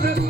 Thank you.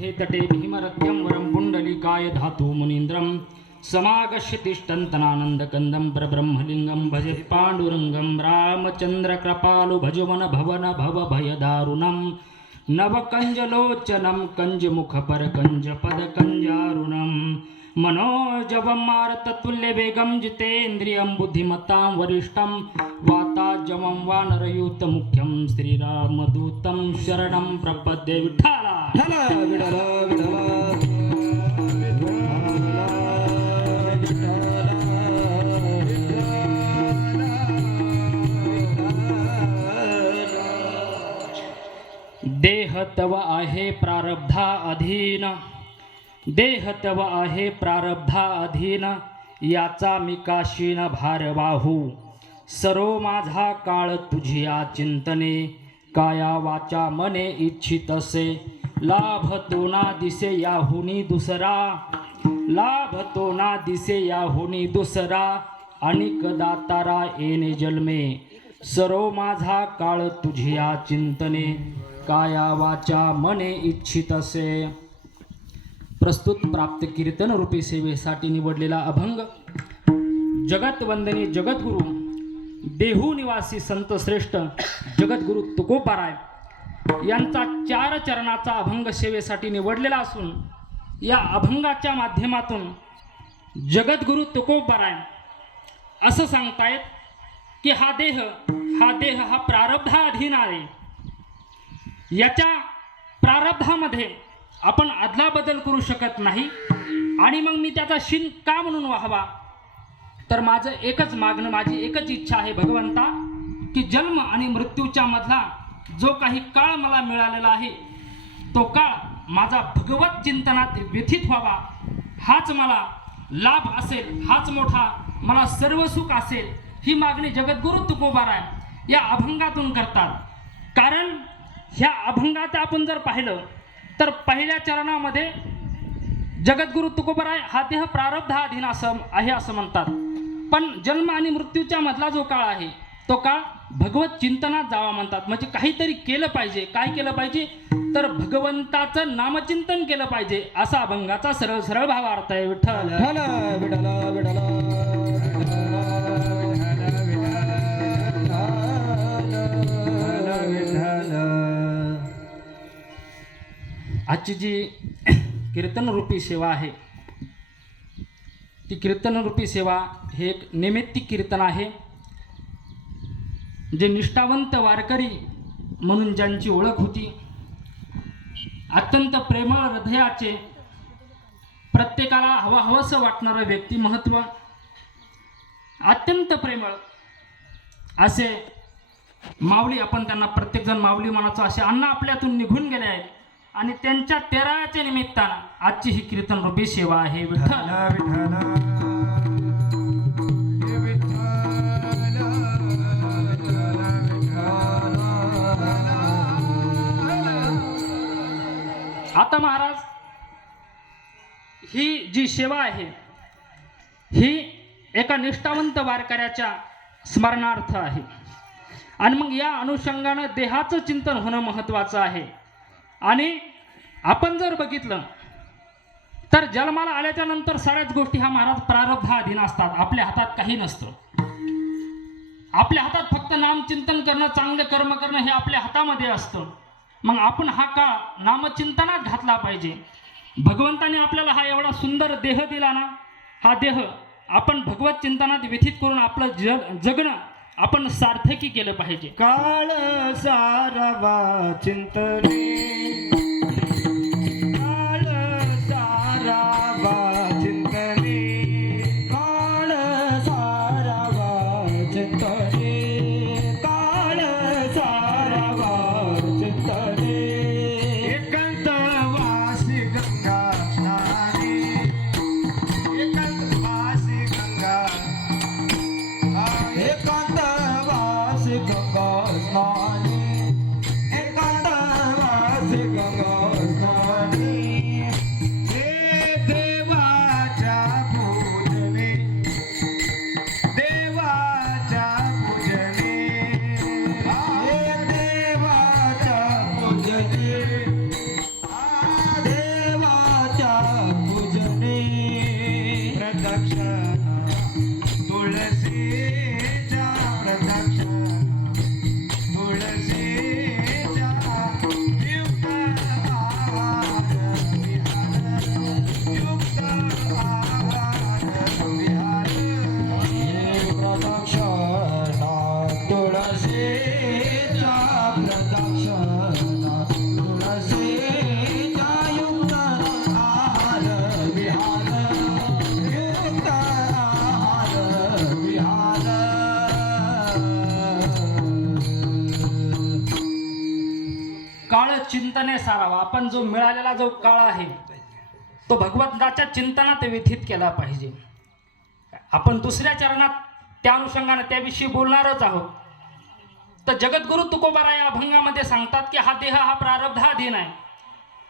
पीठे तटे भीमरथ्यं वरं पुण्डलिकाय धातु मुनीन्द्रं। समागश्य तिष्ठन्तनानन्दकन्दं परब्रह्मलिङ्गं भज पाण्डुरङ्गं रामचन्द्रकृपालु भजवन भवन भवभयदारुणं नवकञ्जलोचनं कञ्जमुखपरकञ्जपदकञ्जारुणं। मनोजवं मारततुल्यवेगं जितेन्द्रियं बुद्धिमत्तां वरिष्ठं। वाताजमं वानरयूतमुख्यं श्रीरामदूतं शरणं प्रपद्ये विठ्ठल। देह तव आहे प्रारब्धा अधीन। देह तव आहे प्रारब्धा अधीन। याचा मी काशीन भार सर्व सरो माझा काळ तुझिया चिंतने काया वाचा मने इच्छित असे लाभ तो ना दिसे याहुनी दुसरा लाभ तो ना दिसे याहुनी दुसरा. अनिक दातारा येणे जन्मे. सरो माझा काळ तुझिया चिंतने काया वाचा मने इच्छित असे प्रस्तुत प्राप्त कीर्तन रूपी सेवेसाठी निवडलेला अभंग जगतवंदनी जगद्गुरू. देहू निवासी संत श्रेष्ठ जगद्गुरु तुकोपाराय यांचा चार चरणाचा अभंग सेवेसाठी निवडलेला असून या अभंगाच्या माध्यमातून जगद्गुरु तुकोपाराय असं सांगतायत की हा देह हा देह हा प्रारब्धाधीन आहे. याच्या प्रारब्धामध्ये आपण अदलाबदल करू शकत नाही आणि मग मी त्याचा शिन का म्हणून व्हावा? तर माझं एकच मागणं माझी एकच इच्छा आहे भगवंता की जन्म आणि मृत्यूच्या मधला जो काही काळ मला मिळालेला आहे तो काळ माझा भगवत चिंतनात व्यथित व्हावा. हाच मला लाभ असेल हाच मोठा मला सर्व सुख असेल ही मागणी जगद्गुरु तुकोबाराय या अभंगातून करतात. कारण ह्या अभंगात आपण जर पाहिलं तर पहिल्या चरणामध्ये जगद्गुरु तुकोबराय हा देह प्रारब्ध प्रारब्धाधीन असं आहे असं म्हणतात. पण जन्म आणि मृत्यूच्या मधला जो काळ आहे तो काळ भगवत चिंतनात जावा म्हणतात. म्हणजे काहीतरी केलं पाहिजे. काय केलं पाहिजे? तर भगवंताचं नामचिंतन केलं पाहिजे असा अभंगाचा सरळ सरळ भावार्थ आहे. विठ्ठल. विठ्ठल विठ्ठल विठ्ठल आजची जी कीर्तनरूपी सेवा आहे ती कीर्तनरूपी सेवा हे एक नैमित्तिक कीर्तन आहे. जे निष्ठावंत वारकरी म्हणून ज्यांची ओळख होती अत्यंत प्रेमळ हृदयाचे प्रत्येकाला हवा हवंसं वाटणारं व्यक्तिमहत्व अत्यंत प्रेमळ असे माऊली आपण त्यांना प्रत्येकजण माऊली म्हणायचो असे अण्णा आपल्यातून निघून गेले आहेत. आणि त्यांच्या तेराच्या निमित्तानं आजची ही कीर्तन रूपी सेवा आहे. विठ्ठल. आता महाराज ही जी सेवा आहे ही एका निष्ठावंत वारकऱ्याच्या स्मरणार्थ आहे. आणि मग या अनुषंगानं देहाचं चिंतन होणं महत्त्वाचं आहे. आणि आपण जर बघितलं तर जन्माला आल्याच्यानंतर सगळ्याच गोष्टी हा महाराज प्रारब्धाधीन असतात. आपल्या हातात काही नसतं. आपल्या हातात फक्त नामचिंतन करणं चांगलं कर्म करणं हे आपल्या हातामध्ये असतं. मग आपण हा काळ नामचिंतनात घातला पाहिजे? भगवंताने आपल्याला हा एवढा सुंदर देह दिला ना हा देह आपण भगवत चिंतनात व्यथित करून आपलं जग जगणं आपण सार्थकी केलं पाहिजे. काळ सारवा चिंतने. चिंतने सारावा. आपण जो मिळालेला जो काळ आहे तो भगवंताच्या चिंतनात व्यथित केला पाहिजे. आपण दुसऱ्या चरणात त्या अनुषंगाने त्याविषयी बोलणारच आहोत. तर जगद्गुरु तुकोबारा या अभंगामध्ये सांगतात की हा देह हा प्रारब्धाधीन आहे.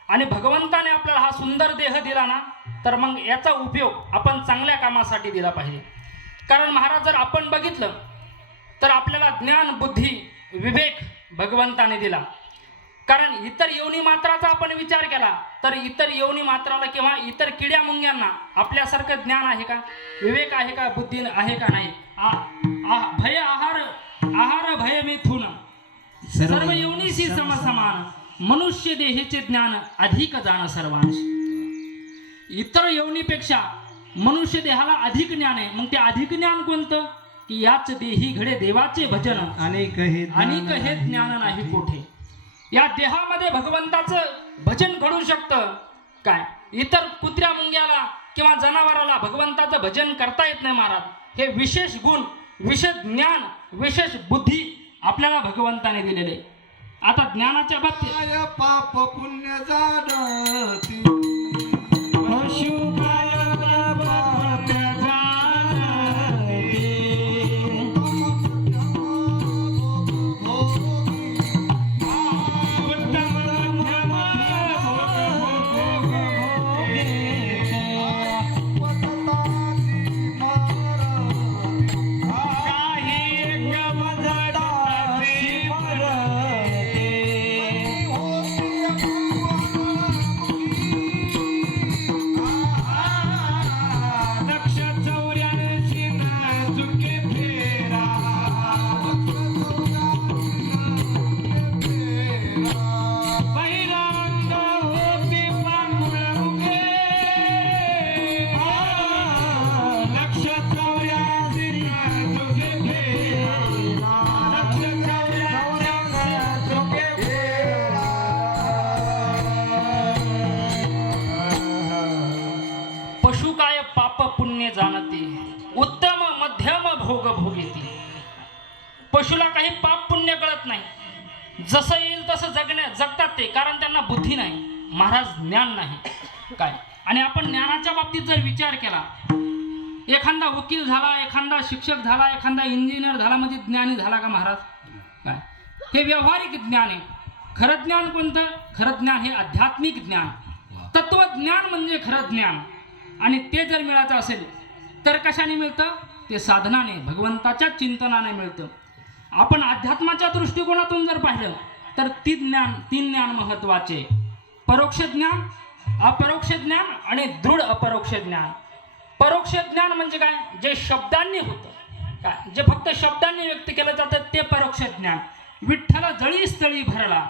आणि भगवंताने आपल्याला हा सुंदर देह दिला ना तर मग याचा उपयोग आपण चांगल्या कामासाठी दिला पाहिजे. कारण महाराज जर आपण बघितलं तर आपल्याला ज्ञान बुद्धी विवेक भगवंताने दिला. कारण इतर योनी मात्राचा आपण विचार केला तर इतर योनी मात्राला किंवा इतर किड्या मुंग्यांना आपल्यासारखं ज्ञान आहे का? विवेक आहे का? बुद्धी आहे का नाही? भय आहार आहार भय मिथून. सर्व योनीशी समसमान मनुष्य देहेचे ज्ञान अधिक जाण सर्वांश. इतर योनीपेक्षा मनुष्य देहाला अधिक ज्ञान आहे. मग ते अधिक ज्ञान कोणतं? की याच देही घडे देवाचे भजन. अनेक हे अनेक हे ज्ञान नाही कोठे. या देहामध्ये भगवंताचं भजन घडू शकतं. काय? इतर कुत्र्या मुंग्याला किंवा जनावराला भगवंताचं भजन करता येत नाही महाराज. हे विशेष गुण विशेष ज्ञान विशेष बुद्धी आपल्याला भगवंताने दिलेले. आता ज्ञानाच्या बाबतीत पाप पुण्य जसं येईल तसं जगण्या जगतात ते कारण त्यांना बुद्धी नाही. महाराज ज्ञान नाही. काय? आणि आपण ज्ञानाच्या बाबतीत जर विचार केला एखादा वकील झाला एखादा शिक्षक झाला एखादा इंजिनियर झाला म्हणजे ज्ञानी झाला का महाराज? काय? हे व्यावहारिक ज्ञान आहे. खरं ज्ञान कोणतं? खरं ज्ञान हे आध्यात्मिक ज्ञान. तत्वज्ञान म्हणजे खरं ज्ञान. आणि ते जर मिळायचं असेल तर कशाने मिळतं? ते साधनाने भगवंताच्या चिंतनाने मिळतं. आपण अध्यात्माच्या दृष्टिकोनातून जर पाहिलं तर ती ज्ञान तीन ज्ञान महत्त्वाचे. परोक्ष ज्ञान अपरोक्ष ज्ञान आणि दृढ अपरोक्ष ज्ञान. परोक्ष ज्ञान म्हणजे काय? जे शब्दांनी होतं. काय? जे फक्त शब्दांनी व्यक्त केलं जातं ते परोक्ष ज्ञान. विठ्ठल जळी स्थळी भरला.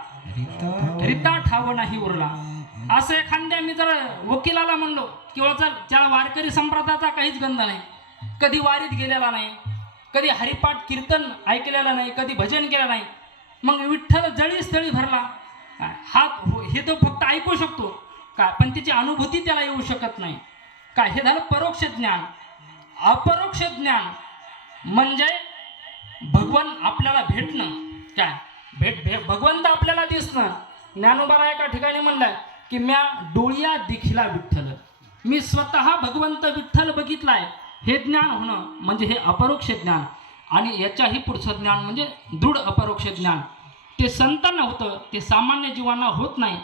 रिता ठाव नाही उरला. असं एखाद्या मी जर वकिलाला म्हणलो किंवा जर त्या वारकरी संप्रदायाचा काहीच गंध नाही. कधी वारीत गेलेला नाही. कधी हरिपाठ कीर्तन ऐकलेलं नाही कधी भजन केलं नाही. मग विठ्ठल जळी स्थळी भरला. काय हा हे तो फक्त ऐकू शकतो. काय पण त्याची अनुभूती त्याला येऊ शकत नाही. काय हे झालं परोक्ष ज्ञान. अपरोक्ष ज्ञान म्हणजे भगवान आपल्याला भेटणं. काय भेट भे भगवंत आपल्याला दिसणं. ज्ञानोबारा एका ठिकाणी म्हणलाय की म्या डोळ्या दिखिला विठ्ठल. मी स्वतः भगवंत विठ्ठल बघितलाय. हे ज्ञान होणं म्हणजे हे अपरोक्ष ज्ञान. आणि याच्याही पुढचं ज्ञान म्हणजे दृढ अपरोक्ष ज्ञान. ते संतांना होतं ते सामान्य जीवांना होत नाही.